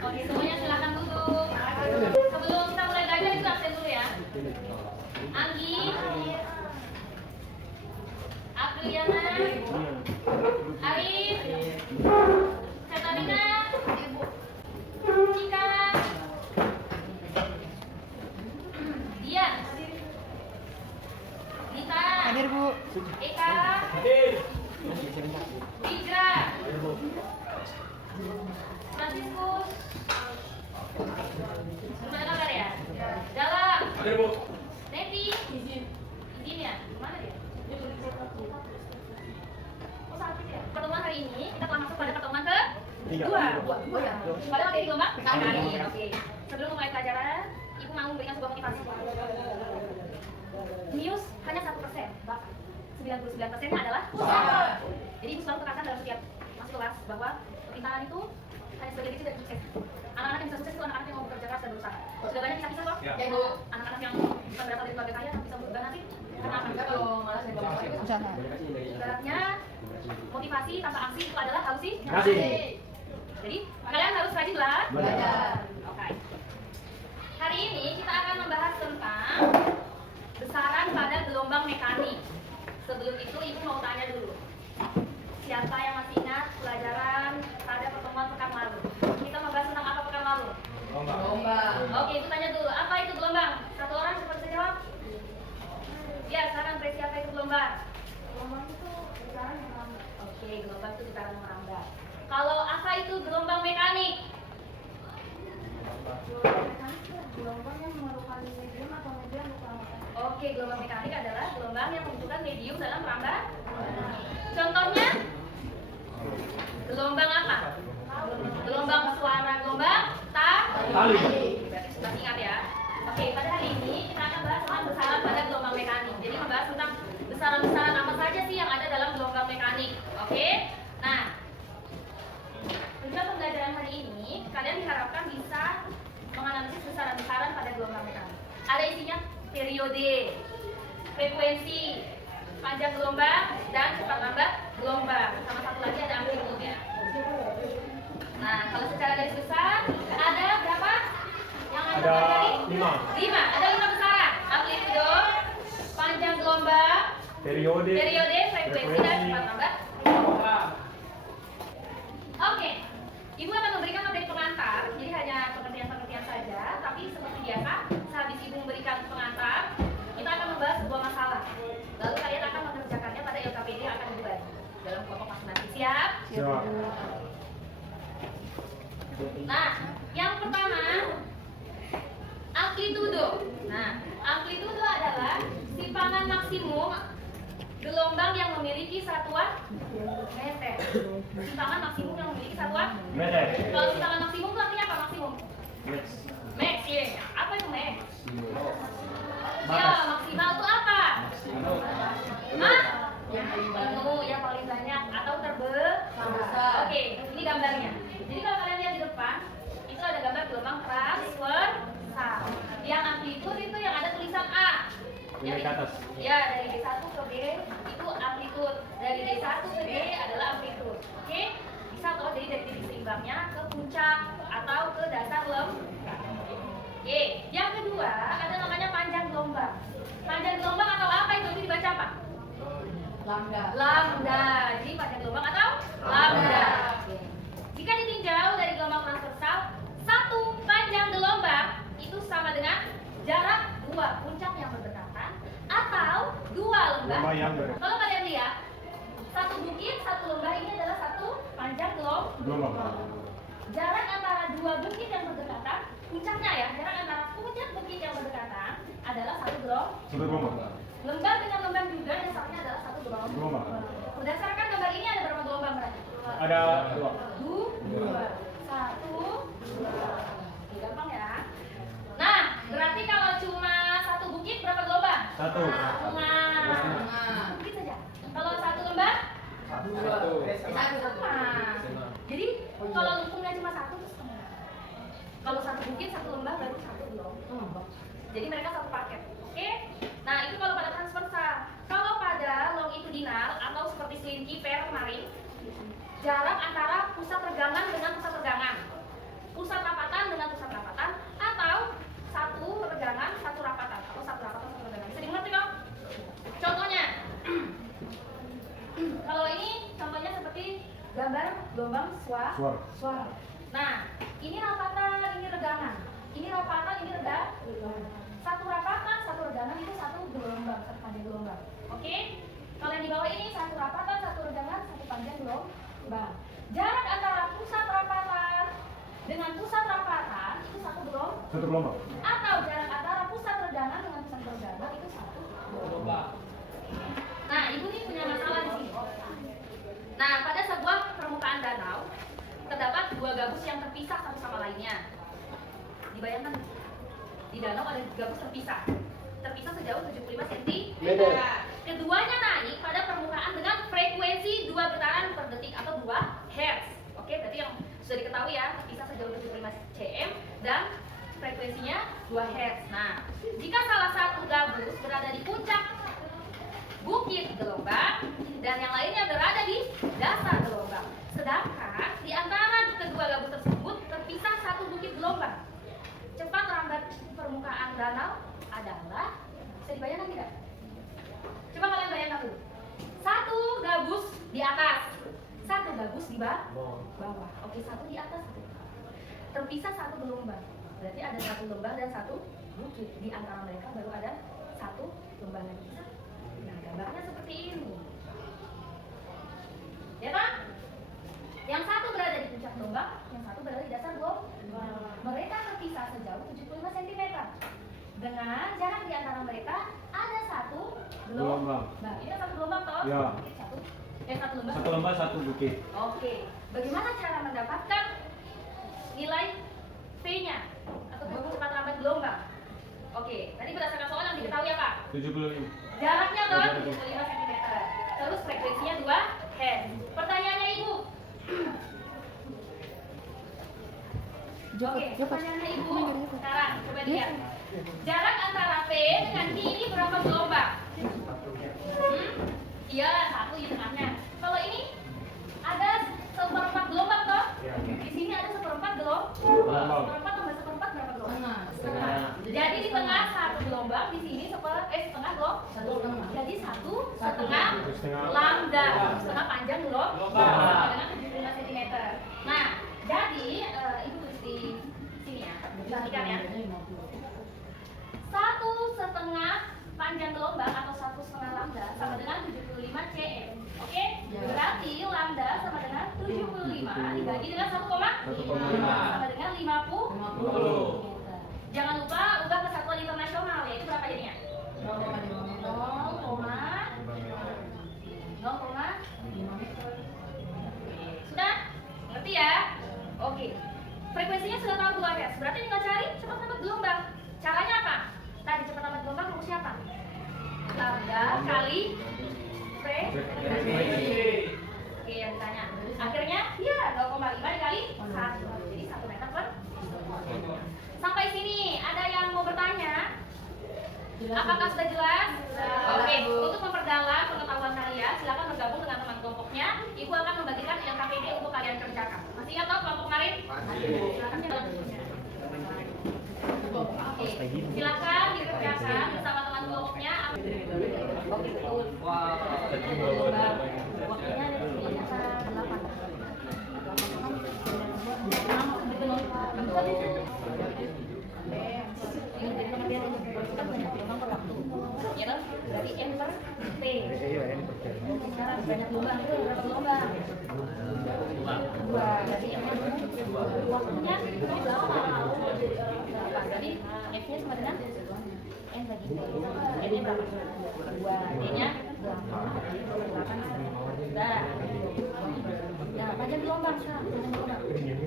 Oke, semuanya silakan duduk. Sebelum kita mulai belajar itu absen dulu ya. Anggi, Apriliana, Arif, Katarina, Cika, Dian, Dita, Hadir, Bu. Eka, Igra, Franciscus, gimana kabar ya? Dalam. Hadir, Bu. Neti, izin ya? Mana dia? Oh, sakit ya? Pertemuan hari ini kita telah masuk pada pertemuan ke dua. Oh ya. Pada materi gelombang mekanik. Oke. Sebelum mulai pelajaran, Ibu mau memberikan sebuah motivasi. News hanya 1%, Bapak. 99%-nya adalah usaha. Jadi Ibu selalu tekankan dalam setiap masuk kelas bahwa pertimbangan itu hanya sebagai titik dari sukses. Anak-anak yang bisa sukses itu anak-anak yang mau bekerja keras dan berusaha. Sudah banyak kisah-kisah kok. Ya. Yaitu anak-anak yang bisa berasal dari keluarga kaya bisa berubah nasib karena apa? Kalau malas dari keluarga kaya. Usaha. Ibaratnya motivasi tanpa aksi itu adalah halusinasi. Nasi. Jadi kalian harus rajin belajar. Oke. Hari ini kita akan membahas tentang besaran pada gelombang mekanik. Sebelum itu Ibu mau tanya dulu. Siapa yang masih ingat pelajaran pada pertemuan pekan lalu? Kita membahas tentang apa pekan lalu? Gelombang. Oke, Ibu tanya dulu. Apa itu gelombang? Satu orang cepat bisa jawab? Ya, sekarang berarti apa itu gelombang? Gelombang itu getaran yang merambat. Oke, gelombang itu getaran yang merambat. Kalau apa itu gelombang mekanik? Gelombang yang memerlukan medium atau medium bukan. Oke, gelombang mekanik adalah gelombang yang membutuhkan medium dalam merambat. Contohnya? Gelombang apa? Gelombang suara, gelombang tali. Berarti sudah ingat ya. Oke, pada hari ini kita akan bahas tentang besaran pada gelombang mekanik. Jadi membahas tentang besaran-besaran apa saja sih yang ada dalam gelombang mekanik. Oke. Nah, tujuan pembelajaran hari ini kalian diharapkan bisa menganalisis besaran-besaran pada gelombang mekanik. Ada isinya periode, frekuensi, panjang gelombang, dan cepat lambat gelombang. Sama satu lagi ada amplitude ya. Nah, kalau secara garis besar ada berapa? Yang anda pelajari? 5. Ada 5 besaran. Amplitude, panjang gelombang, Periode, frekuensi, dan cepat lambat gelombang. Oke. Ibu akan memberikan materi pengantar, jadi hanya pengertian-pengertian saja. Tapi seperti biasa, sehabis Ibu memberikan pengantar, kita akan membahas sebuah masalah. Lalu kalian akan mengerjakannya pada LKPD yang akan dibagi dalam kelompok masing-masing. Siap? Siap. Nah, yang pertama, amplitudo. Nah, amplitudo adalah simpangan maksimum gelombang yang memiliki satuan meter. Simpangan maksimum yang memiliki satuan Meter. Kalau simpangan maksimum itu artinya apa maksimum? Max. Max, ya. Apa itu max? Ya, Batas. maksimal itu apa? Hah? Yang penuh, yang paling banyak atau terbesar. Oke, ini gambarnya. Jadi kalau kalian lihat di depan, itu ada gambar gelombang transversal. Yang amplitude itu yang ada tulisan A. Yang ke atas. Ya, dari D1 ke B itu amplitude. Dari D1 ke D adalah amplitude. Oke? Bisa toh jadi dari titik seimbangnya ke puncak atau ke dasar lembah. Oke, yang kedua ada namanya panjang gelombang. Panjang gelombang atau apa itu dibaca apa? Lambda. Jadi panjang gelombang atau lambda. Oke. Jika ditinjau dari gelombang transversal, satu panjang gelombang itu sama dengan jarak dua puncak yang berdekatan atau dua lembah. Lembah yang Kalau kalian lihat, satu bukit, satu lembah ini adalah satu panjang gelombang. Jarak antara dua bukit yang berdekatan, puncaknya ya, jarak antara puncak bukit yang berdekatan adalah satu gelombang. Lembah dengan lembah juga dasarnya adalah satu gelombang. Berdasarkan gambar ini ada berapa gelombang berarti? Ada 2. Dua. 1, 2. Satu. setengah. Sedikit saja. Kalau satu lembar Satu. setengah. Jadi kalau lengkungnya cuma satu itu setengah. Kalau satu bukit satu lembar berarti satu lombang. Jadi mereka satu paket. Oke? Nah itu kalau pada transversal. Kalau pada longitudinal atau seperti selinki per kemarin, jarak antara pusat regangan dengan pusat regangan, pusat rapatan dengan pusat rapatan, atau satu regangan satu rapatan atau satu rapatan satu regangan. Bisa dimengerti kok? Contohnya, kalau ini contohnya seperti gambar gelombang suara. Nah, ini rapatan, ini regangan. Ini rapatan, ini regangan. Satu rapatan, satu regangan itu satu gelombang, satu panjang gelombang. Oke? Kalau yang di bawah ini satu rapatan, satu regangan, satu panjang gelombang. Jarak antara pusat rapatan dengan pusat rapatan itu satu gelombang. atau jarak antara pusat regangan dengan pusat regangan itu satu gelombang. Nah, ibu nih punya masalah di sini. Nah, pada sebuah permukaan danau terdapat dua gabus yang terpisah satu sama lainnya. Dibayangkan di danau ada gabus terpisah sejauh 75 cm. Keduanya naik pada permukaan dengan frekuensi 2 getaran per detik atau 2 Hz. Oke, berarti yang sudah diketahui ya, terpisah sejauh 75 cm dan frekuensinya 2 Hz. Nah, jika salah satu gabus berada di puncak bukit gelombang dan yang lainnya berada di dasar gelombang, sedangkan di antara kedua gabus tersebut terpisah satu bukit gelombang, cepat lambat permukaan danau adalah, bisa dibayangkan tidak? Coba kalian bayangkan dulu. Satu gabus di atas, satu gabus di bawah. Oke, satu di atas, satu. Terpisah satu gelombang. Berarti ada satu lembah dan satu bukit. Di antara mereka baru ada satu lembah lagi. Nah, gambarnya seperti ini. Ya kan? Yang satu berada di puncak gelombang, yang satu berada di dasar gelombang. Mereka terpisah sejauh 75 cm. Dengan jarak di antara mereka ada satu gelombang. Nah, ini satu gelombang toh? Ya. Satu lembah. Satu lembah satu bukit. Oke. Bagaimana cara mendapatkan nilai V-nya atau kecepatan lambat gelombang? Oke, tadi berdasarkan soal yang diketahui apa? 75. Jaraknya kan 75 cm. Terus frekuensinya 2 Hz. Pertanyaannya Ibu. Oke, pertanyaannya Ibu. Sekarang coba lihat. Jarak antara P dengan Q ini berapa gelombang? Iya, satu di tengahnya. Kalau ini ada seperempat gelombang toh? Di sini ada seperempat gelombang. Seperempat tambah seperempat berapa gelombang? Setengah. Jadi di tengah satu gelombang, di sini setengah gelombang. Jadi satu setengah lambda, setengah panjang gelombang dengan 75 cm. Nah, jadi ibu tulis di sini ya, perhatikan ya. Satu setengah panjang gelombang atau satu setengah lambda sama dengan 75 cm. Oke? Berarti lambda sama dengan 75 dibagi dengan 1,5 sama dengan 50. Jangan lupa ubah ke satuan internasional, yaitu berapa jadinya? 0,5 meter. Sudah? Ngerti ya? Oke. Frekuensinya sudah tahu 2 Hz. Berarti tinggal cari cepat lambat gelombang. Caranya apa? Tadi cepat lambat gelombang rumusnya apa? Lambda kali frekuensi. Oke, yang ditanya. Akhirnya, ya 0,5 dikali 1. Jadi 1 meter per. Sampai sini, ada yang mau bertanya? Apakah sudah jelas? Oke, untuk memperdalam pengetahuan kalian, silakan bergabung dengan teman kelompoknya. Ibu akan membagikan LKPD untuk kalian kerjakan. Masih ingat toh kelompok kemarin? Silakan jalan dulunya. Oke, silakan dikerjakan bersama teman kelompoknya. Oke, betul. Waktunya ada di sini antara 8. Ya kan? Berarti N per T. Sekarang banyak gelombang, itu berapa gelombang? 2. Berarti N per waktunya 8. Berarti F-nya sama dengan N bagi T. N-nya berapa? 2. T-nya 8. Nah, panjang gelombang sekarang.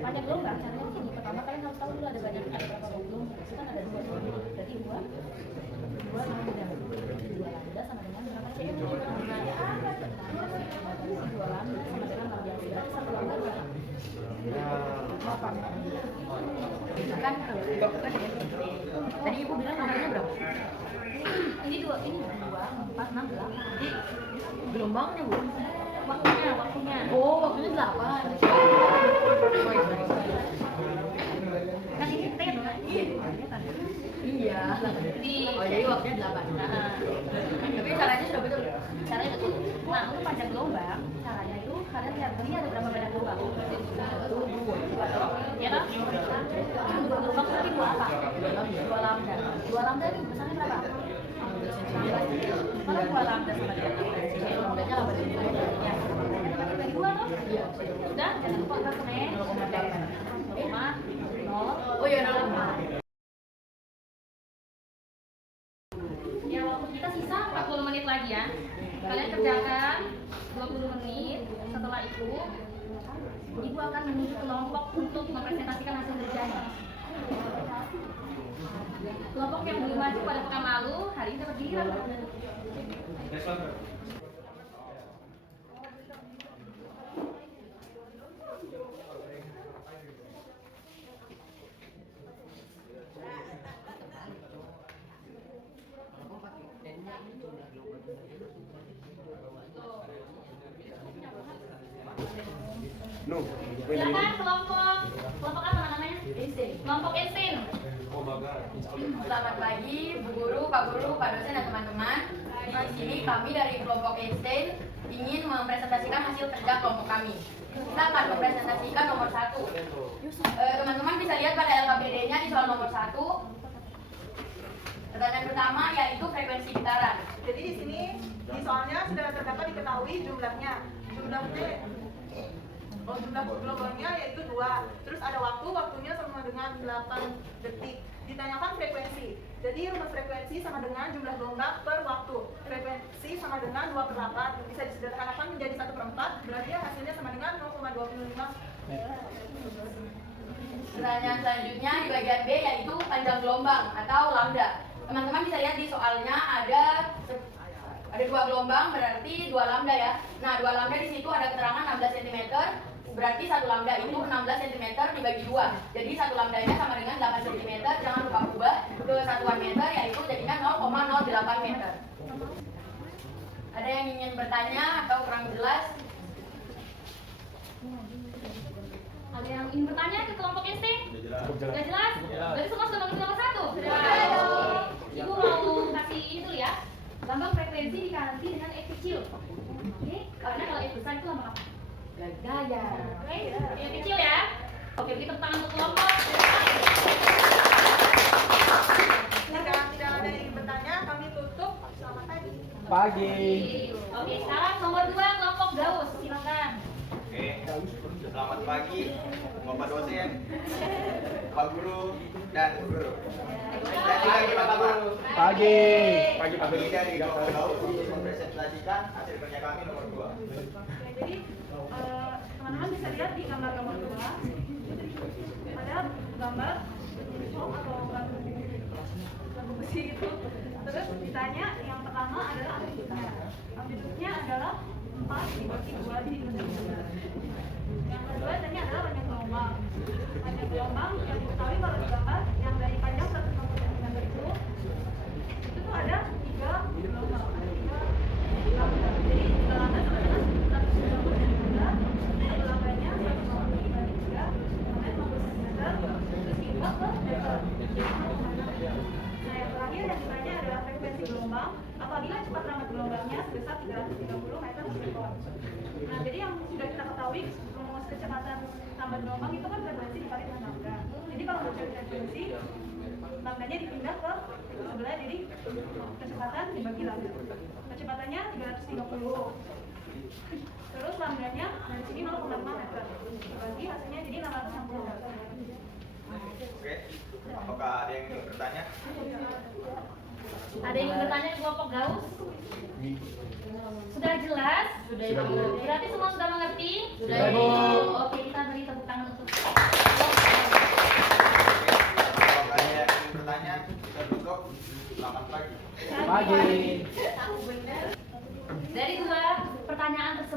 Panjang gelombang caranya begini. Pertama kalian harus tahu dulu ada berapa gelombang. Itu kan ada 2. Berarti 2 lambda. sama dengan berapa cm? Dua lambda sama dengan 14. Berarti satu lambda berapa? 8. Itu kan tadi ibu bilang lambdanya berapa? Ini 2, 4, 6, 8. Jadi gelombangnya bu? Waktunya. Oh, waktunya 8. Kan ini T dong? Iya. Oh, jadi waktunya 8. Tapi caranya sudah betul. Caranya betul. Nah, untuk panjang gelombang, caranya itu kalian lihat ini ada berapa banyak gelombang? 1, 2. Ya kan? Gelombang berarti 2 apa? 2 lambda. 2 lambda itu besarnya berapa? Kalau 2 lambda sama dengan 16 cm, lambdanya 8 cm. Ya. Bagi 2 toh? Iya. Sudah, jangan lupa kemen 0,0. Oh iya, 0,5. Ya, waktu kita sisa 40 menit lagi ya. Kalian kerjakan 20 menit. Setelah itu, ibu akan menuju kelompok untuk mempresentasikan hasil kerjanya. Kelompok yang belum maju pada pekan lalu, hari ini dapat giliran. No. Silakan kelompok apa namanya? Kelompok Einstein. Selamat pagi, Bu Guru, Pak Guru, Pak Dosen, dan teman-teman. Di sini kami dari kelompok Einstein ingin mempresentasikan hasil kerja kelompok kami. Kita akan mempresentasikan nomor 1. Teman-teman bisa lihat pada LKPD-nya di soal nomor 1. Pertanyaan pertama yaitu frekuensi getaran. Jadi di sini di soalnya sudah terdapat diketahui jumlah gelombangnya yaitu 2. Terus ada waktunya sama dengan 8 detik. Ditanyakan frekuensi. Jadi rumus frekuensi sama dengan jumlah gelombang per waktu. Frekuensi sama dengan 2/8. Bisa disederhanakan menjadi 1/4. Berarti hasilnya sama dengan 0,25. Pertanyaan selanjutnya di bagian B yaitu panjang gelombang atau lambda. Teman-teman bisa lihat di soalnya ada 2 gelombang berarti 2 lambda ya. Nah, 2 lambda di situ ada keterangan 16 cm. Berarti 1 lambda itu 16 cm dibagi 2. Jadi 1 lambdanya sama dengan 8 cm. Jangan lupa ubah ke satuan meter yaitu jadinya 0,08 meter. Ada yang ingin bertanya atau kurang jelas? Ada yang ingin bertanya ke kelompok Einstein? Sudah jelas? Berarti semua sudah mengerti nomor 1? Sudah. Ibu mau kasih ini dulu ya. Lambang frekuensi diganti dengan X kecil. Oke, karena kalau X besar itu lambang apa? Gaya. Oke, X kecil ya. Oke, beri tepuk tangan untuk kelompok. Jika tidak ada yang ingin bertanya, kami tutup. Selamat pagi. Pagi. Oke, sekarang nomor 2 kelompok Gauss. Silakan. Oke, selamat pagi Bapak dosen, Pak Guru, dan Bu Guru. Jadi lagi Bapak Guru. Pagi. Pagi Pak Kami dari kelompok Gauss untuk mempresentasikan hasil kerja kami nomor 2. Jadi teman-teman bisa lihat di gambar nomor 2 ada gambar atau batu besi itu. Terus ditanya yang pertama adalah amplitudenya. Amplitudenya adalah 4 dibagi 2 jadi 2. Yang kedua tanya adalah panjang gelombang. Panjang gelombang yang diketahui kalau di gambar yang dari panjang 160 cm itu tuh ada 3 gelombang. Jadi 3 lambda sama dengan 160 cm. Satu lambdanya 1,5 sampai 50 cm. Terus diubah ke meter. Nah, yang terakhir yang ditanya adalah frekuensi gelombang apabila cepat rambat gelombangnya sebesar 330 meter per sekon. Nah, jadi yang sudah kita ketahui rumus kecepatan rambat gelombang itu kan frekuensi dikali dengan lambda. Jadi kalau mau cari frekuensi, lambdanya dipindah ke sebelah, jadi kecepatan dibagi lambda. Kecepatannya 330. Terus lambdanya dari sini 0,5 meter. Dibagi hasilnya jadi 660 meter. Oke, apakah ada yang ingin bertanya? Ada yang ingin bertanya di kelompok Gauss? Sudah jelas? Sudah, Bu. Berarti semua sudah mengerti? Sudah, Bu. Oke, kita beri tepuk tangan untuk Kalau ada yang ingin bertanya, bisa duduk. Selamat pagi. Pagi. Aku bener.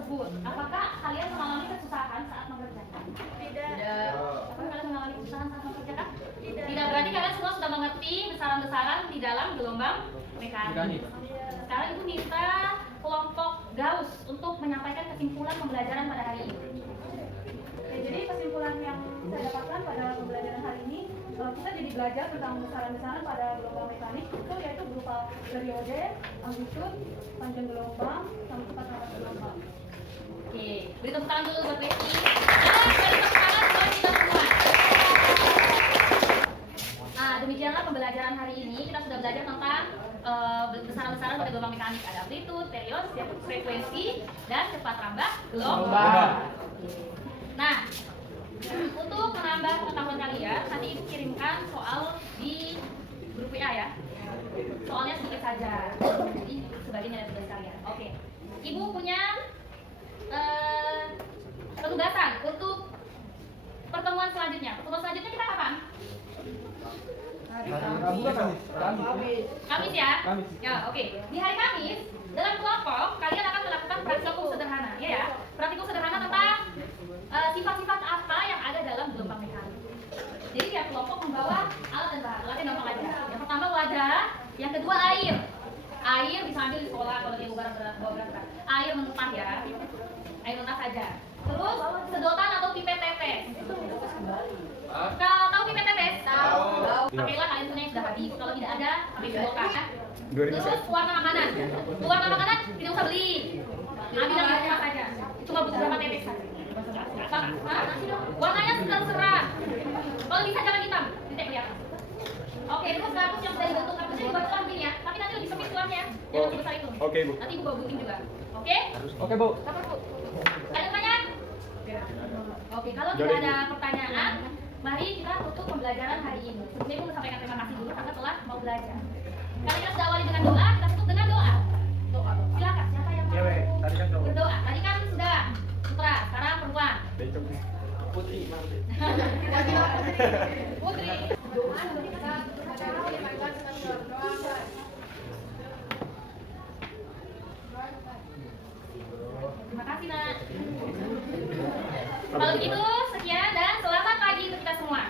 tersebut. Apakah kalian mengalami kesusahan saat mengerjakan? Tidak. Apakah kalian mengalami kesusahan saat mengerjakan? Tidak. Berarti kalian semua sudah mengerti besaran-besaran di dalam gelombang mekanik. Sekarang Ibu minta kelompok Gauss untuk menyampaikan kesimpulan pembelajaran pada hari ini. Ya, jadi kesimpulan yang saya dapatkan pada pembelajaran hari ini, kita jadi belajar tentang besaran-besaran pada gelombang mekanik itu yaitu berupa periode, amplitude, panjang gelombang, sama cepat rambat gelombang. Oke, beri tepuk tangan dulu buat Becky. Dan beri tepuk tangan buat kita semua. Nah, demikianlah pembelajaran hari ini. Kita sudah belajar tentang besaran-besaran pada gelombang mekanik. Ada amplitude, periode, frekuensi, dan cepat rambat gelombang. Nah, untuk menambah pengetahuan kalian, nanti Ibu kirimkan soal di grup WA ya. Soalnya sedikit saja. Jadi sebagian dari tugas kalian. Oke. Ibu punya penugasan untuk pertemuan selanjutnya. Pertemuan selanjutnya kita kapan? Kamis ya? Kamis. Ya, oke. Di hari Kamis, dalam kelompok kalian akan melakukan praktikum sederhana, ya. Praktikum sederhana tentang sifat-sifat apa yang ada dalam gelombang mekanik. Jadi tiap kelompok membawa alat dan bahan. Alatnya gampang aja. Yang pertama wadah, yang kedua air. Air bisa ambil di sekolah kalau dia bawa berat. Air mentah ya. Air mentah saja. Terus sedotan atau pipet tetes. Kalau tahu pipet tetes? Tahu. Pakailah kalian punya yang sudah habis. Kalau tidak ada, ambil sedotan. 2000. Terus warna makanan. Warna makanan tidak usah beli. Ambil yang rumah saja. Cuma butuh berapa tetes saja. Warnanya terserah. Kalau bisa jangan hitam, tidak kelihatan. Oke, terus kartus yang sudah dibentuk, kartusnya dibuat besar begini ya. Tapi nanti lebih sempit tuannya, jangan sebesar itu. Oke, Bu. Nanti Ibu bawa gunting juga. Oke? Oke, Bu. Sabar, Bu. Ada pertanyaan? Oke, kalau tidak ada pertanyaan, mari kita tutup pembelajaran hari ini. Sebelumnya Ibu sampaikan terima kasih dulu karena telah mau belajar. Karena kita sudah awali dengan doa, kita tutup dengan doa. Silakan, siapa yang mau berdoa? Tadi kan sudah putra, sekarang perempuan. Putri. Putri. Terima kasih, Nak. Kalau begitu, sekian dan selamat pagi untuk kita semua.